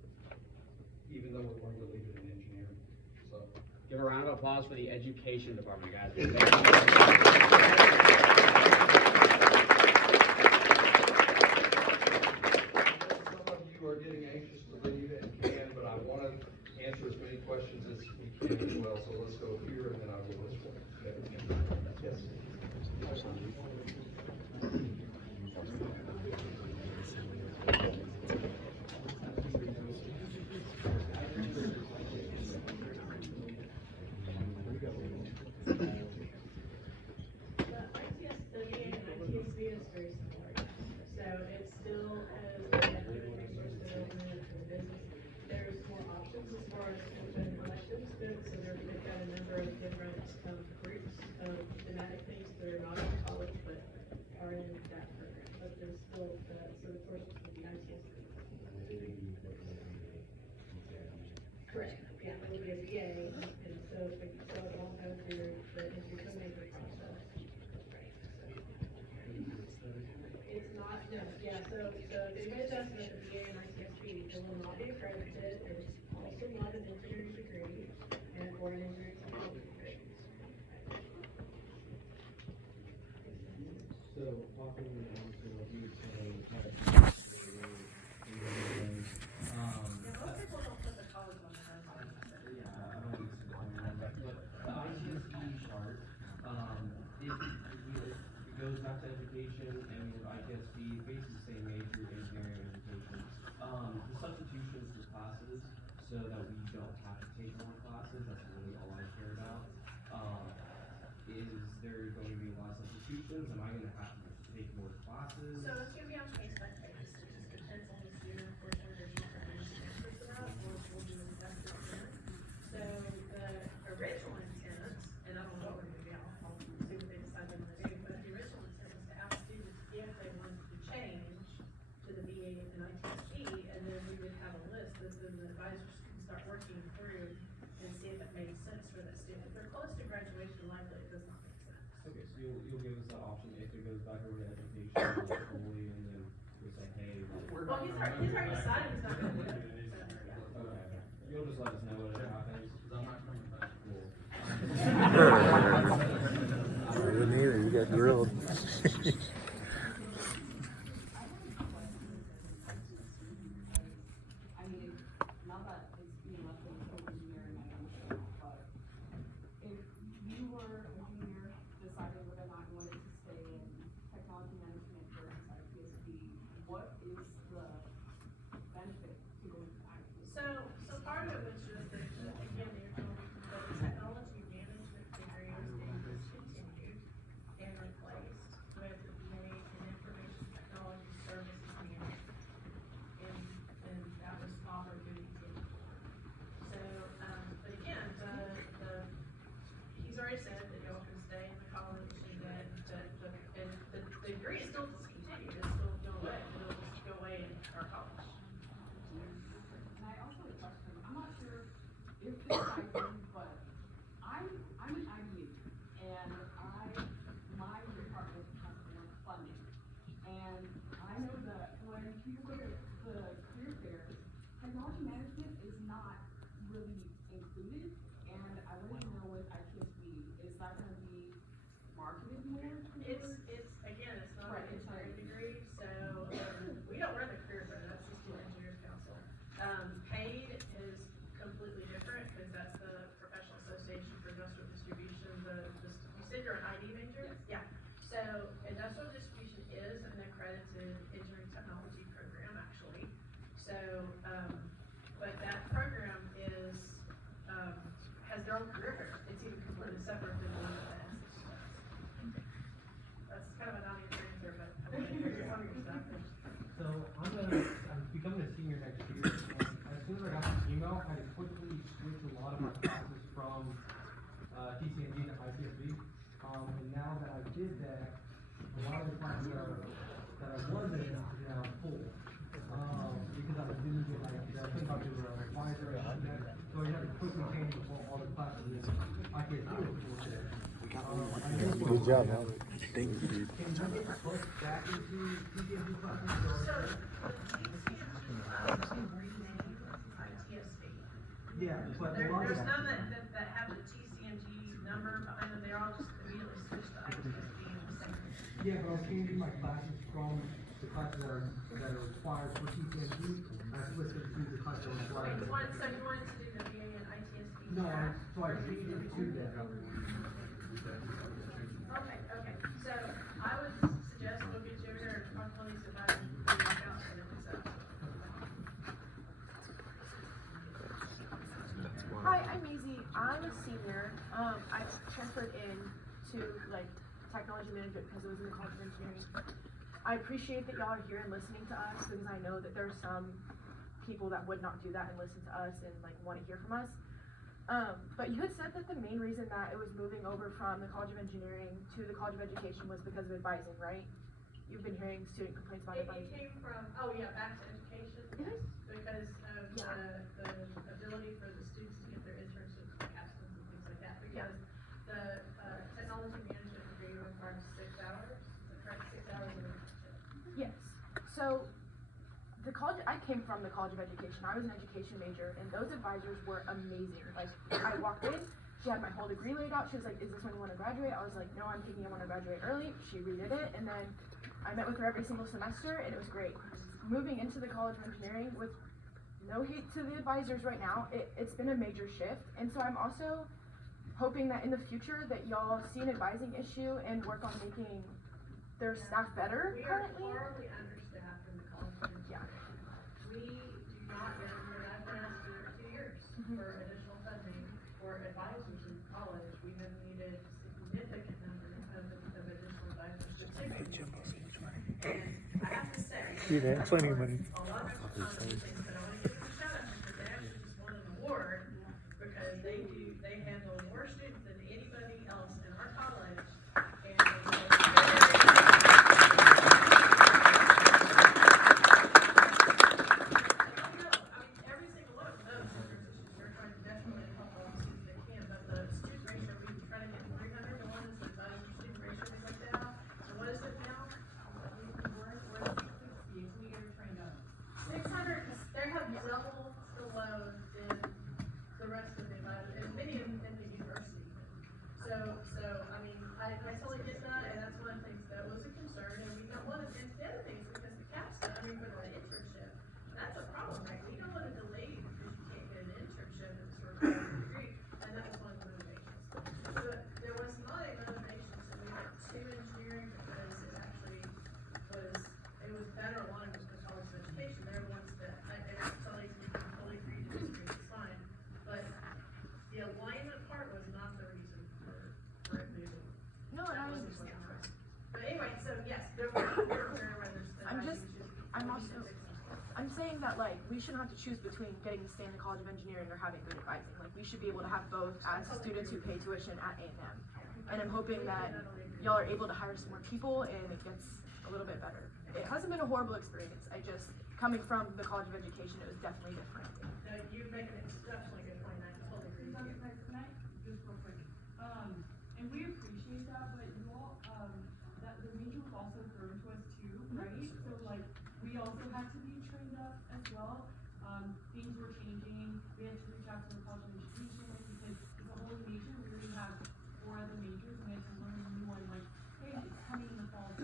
even though we're going to leave it in engineering, so. Give a round of applause for the education department, guys. Some of you are getting anxious to leave and can, but I want to answer as many questions as we can as well, so let's go here and then I will this way. Yes. Correct, yeah, it would be a VA, and so it won't go through the decision-making process. It's not, no, yeah, so the advanced estimate ITSB, basically the same major, engineering education. The substitutions for classes, so that we don't have to take more classes, that's really all I care about. Is there going to be a lot of substitutions? Am I gonna have to take more classes? So it's gonna be on case by case, it just depends on the student, of course, whether there's information answers to that, or if we'll do an invested in. So the original intent, and I don't know what we're gonna do, I'll see what they decide they wanna do, but the original intent was to ask students if they wanted to change to the BA and ITSB, and then we would have a list that then the advisors can start working through and see if it made sense for that student. If they're close to graduation, likely it does not make sense. Okay, so you'll give us the option if it goes back over to education fully, and then we'll say, hey. Well, he's already decided he's not gonna do it. Okay, you'll just let us know what happens, because I'm not coming back. Cool. I didn't either, you got grilled. I mean, not that it's being left in engineering, I understand, but if you were a junior deciding whether or not you wanted to stay in technology management versus ITSB, what is the benefit to going to ITSB? So part of it was just that, again, you're telling me that the technology management degree was being discontinued and replaced with the information technology services management. And that was offered to these individuals. So, but again, he's already said that y'all can stay in the college and and the degree is still discontinued, it's still go away, it'll just go away in our college. And I also have a question, I'm not sure if this ties in, but I'm an IB, and my department has more funding. And I know that when people look at the career fair, technology management is not really included, and I want to know with ITSB, is that gonna be marketed more? It's, again, it's not an engineering degree, so, we don't run the career fair, that's the School Engineers Council. Paid is completely different, because that's the Professional Association for Industrial Distribution, you said you're an ID major? Yeah. So, industrial distribution is an accredited engineering technology program, actually. So, but that program is, has their own career fair, it's even completely separate than the one that the SSU does. That's kind of a non-answer, but I'm gonna hear some of your stuff. So I'm becoming a senior next year, and as soon as I got the email, I had to quickly switch a lot of my classes from TCMG to ITSB. And now that I did that, a lot of the classes that I was in are now full. Because I didn't get like, I think I was a advisor or something, so I had to quickly change all the classes in ITSB was full. Good job, man. Thank you, dude. Can you get pushed back into TCMG classes? Yeah, but There's none that have the TCMG number behind them, they're all just immediately switched to ITSB in the same. Yeah, but I'm changing my classes from the classes that are required for TCMG, I switched it to the classes that are required. So you wanted to do the BA and ITSB? No, so I changed it to that. Okay, so I would suggest we'll get you over here and talk to these advisors, and work out so that it's up. Hi, I'm Maisie. I'm a senior. I transferred in to technology management because it was in the College of Engineering. I appreciate that y'all are here and listening to us because I know that there's some people that would not do that and listen to us and want to hear from us. But you had said that the main reason that it was moving over from the College of Engineering to the College of Education was because of advising, right? You've been hearing student complaints about advising. It came from, back to education, because of the ability for the students to get their internships with capstone and things like that, because the technology management degree requires 6 hours, the correct 6 hours of internship. Yes. So I came from the College of Education. I was an education major, and those advisors were amazing. I walked in, she had my whole degree laid out. She was like, "Is this when you want to graduate?" I was like, "No, I'm thinking I want to graduate early." She redid it, and then I met with her every single semester, and it was great. Moving into the College of Engineering, with no hate to the advisors right now, it's been a major shift, and so I'm also hoping that in the future that y'all see an advising issue and work on making their staff better We are currently? horribly understaffed in the college of engineering. We do not get, and I've been asked for 2 years for additional funding for advisors in college. We have needed significant numbers of additional advisors, particularly. And I have to say. You had plenty of money. A lot of things, but I wanna give them a shout out because they actually just won an award because they handle more students than anybody else in our college. And every single one of those we're trying to definitely help all the students they can, but the student ratio, we try to get 300 to 1 is the advisor student ratio we looked at. And what is it now? We're at 660 if we get her trained up. 600, they have double the load than the rest of the advisors, and many of them in the university. So, I mean, I totally get that, and that's one of the things that was a concern, and we don't want to, and the other thing is because the CAPSTA, I mean, for the internship, that's a problem, right? We don't want to delay you because you can't get an internship in this required degree, and that was one of the motivations. So there was not a motivation to move it to engineering because it actually was better aligned with the college of education. They're the ones that, I totally agree to disagree, it's fine. But the alignment part was not the reason for it moving. No, and I That wasn't understand. what it was. But anyway, so yes, we're aware where there's. I'm saying that like, we shouldn't have to choose between getting to stay in the College of Engineering or having good advising. Like, we should be able to have both as students who pay tuition at A&M. And I'm hoping that y'all are able to hire some more people and it gets a little bit better. It hasn't been a horrible experience. Coming from the College of Education, it was definitely different. No, you make an exceptionally good point, I totally agree with you. Can I, just real quick, and we appreciate that, but you all, that the major was also thrown to us too, right? So like, we also had to be trained up as well. Things were changing, we had to reach out to the College of Education, because it's a whole major, we already have 4 other majors, and we had to learn a new one, like, hey, it's coming in the fall, so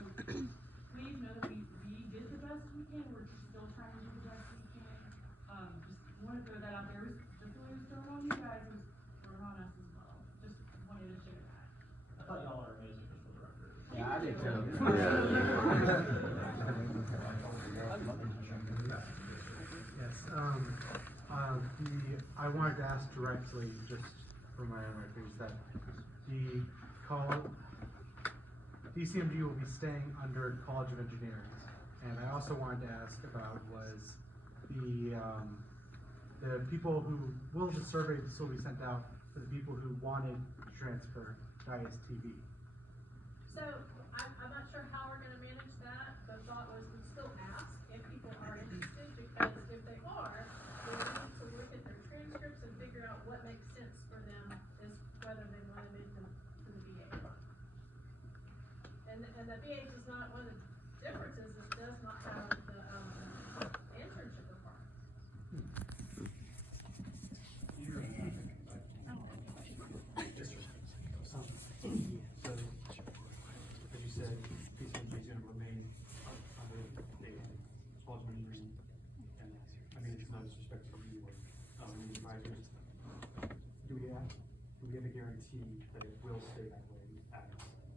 please know that we did the best we can, we're still trying to do the best we can. Just wanna throw that out there, just the way it was thrown on you guys, it was thrown on us as well, just wanted to share that. I thought y'all are amazing, just for the record. Yeah, I did too. Yes, I wanted to ask directly, just for my own records, that TCMG will be staying under College of Engineering. And I also wanted to ask about was the people who, will the survey still be sent out for the people who wanted to transfer to ISTV? So, I'm not sure how we're gonna manage that. The thought was we still ask if people are interested, because if they are, we need to look at their transcripts and figure out what makes sense for them, is whether they wanna move them to the BA. And the BA does not, one of the differences is it does not have the, internship requirement. So, as you said, TCMG is gonna remain under the College of Engineering. And, I mean, it's no disrespect to you or, the advisors. Do we have a guarantee that it will stay that way as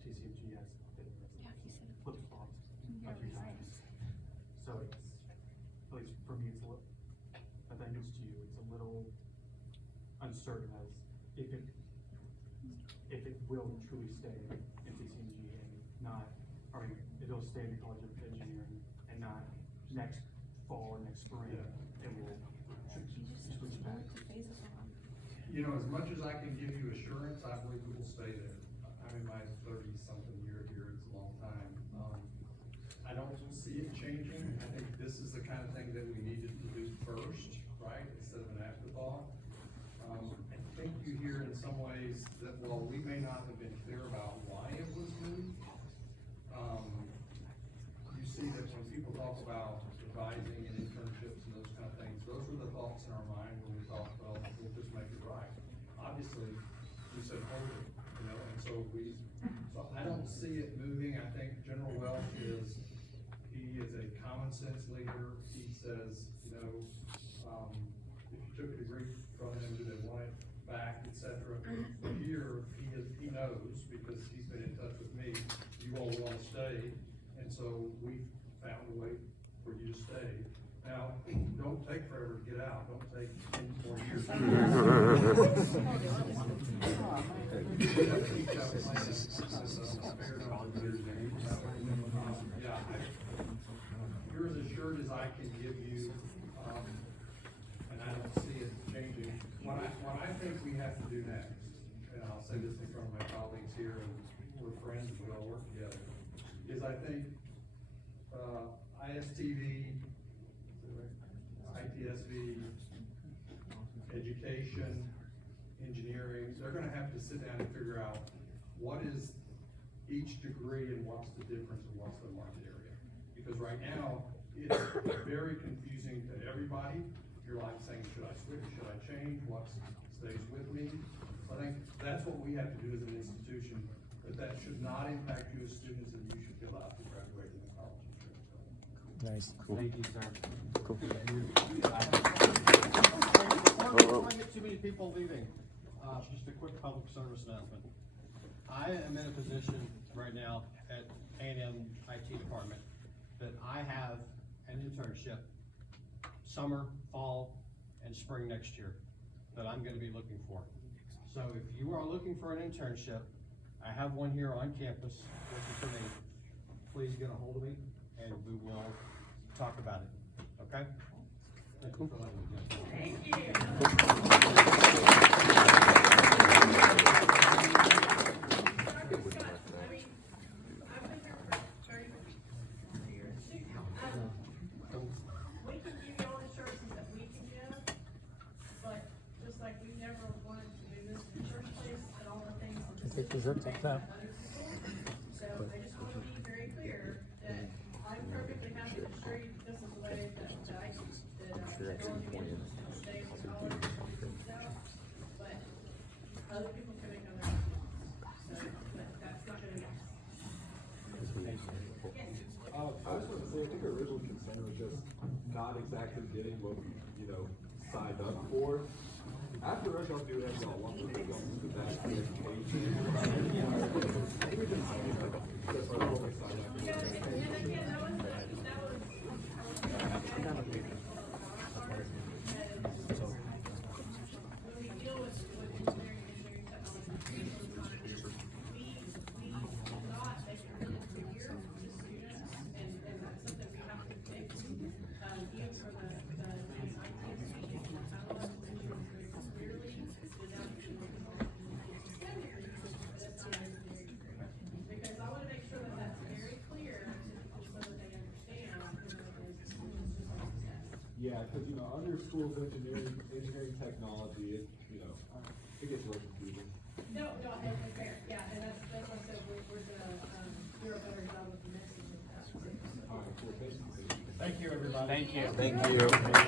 TCMG has been flip-flopped a few times? So it's, at least for me, it's a little, as I noticed to you, it's a little uncertain as if it will truly stay in TCMG and not, or it'll stay in the College of Engineering and not next fall or next spring, it will switch back. You know, as much as I can give you assurance, I believe it will stay there. I'm in my 30-something year here, it's a long time. I don't see it changing. I think this is the kind of thing that we needed to do first, right, instead of an afterthought. I think you hear in some ways that while we may not have been clear about why it was moved, you see that when people talk about advising and internships and those kind of things, those were the thoughts in our mind when we thought, well, we'll just make it right. Obviously, we said hold it, and so I don't see it moving. I think General Welch he is a common sense leader. He says, if you took a degree from him, do they want it back, etc. But here, he knows, because he's been in touch with me, you you all wanna stay, and so we found a way for you to stay. Now, don't take forever to get out, don't take 10 more years. You're as assured as I can give you, and I don't see it changing. What I think we have to do next, and I'll say this in front of my colleagues here, and we're friends, we all work together, is I think, ISTV, ITSV, education, engineering, they're gonna have to sit down and figure out what is each degree and what's the difference and what's the market area. Because right now, it's very confusing to everybody. You're like saying, should I switch, should I change, what stays with me? So I think that's what we have to do as an institution, but that should not impact you as students, and you should feel out to graduate in the college. Nice. Cool. Thank you, sir. Cool. Before I get too many people leaving, just a quick public service announcement. I am in a position right now at A&M IT department that I have an internship summer, fall, and spring next year that I'm gonna be looking for. So if you are looking for an internship, I have one here on campus working for me. Please get a hold of me and we will talk about it, okay? Thank you for letting me go. Thank you. We can give you all the services that we can give, but just like we never wanted to do this in the first place, and all the things that this Take is dessert affecting sometime. other people. So I just want to be very clear that I'm perfectly happy to show you this is the way that technology management is gonna stay with college and figure it out, but other people can make other decisions. So, but that's not gonna be us. I just want to say, I think our original concern was just not exactly getting what we, signed up for. After us, y'all do have y'all want to do the best education. We didn't say that, that's what we signed up for. And again, that was when we deal with engineering technology, we not make it really clear to students, and that's something we have to fix. Even for the ITSC, very clearly, without because I want to make sure that that's very clear so that they understand, Yeah, because, under schools engineering technology, it gets a little confusing. No, it's fair, yeah, and that's what I said, we're gonna, do a better job with the message of that. All right, cool, thank you. Thank you, everybody. Thank you. Thank you.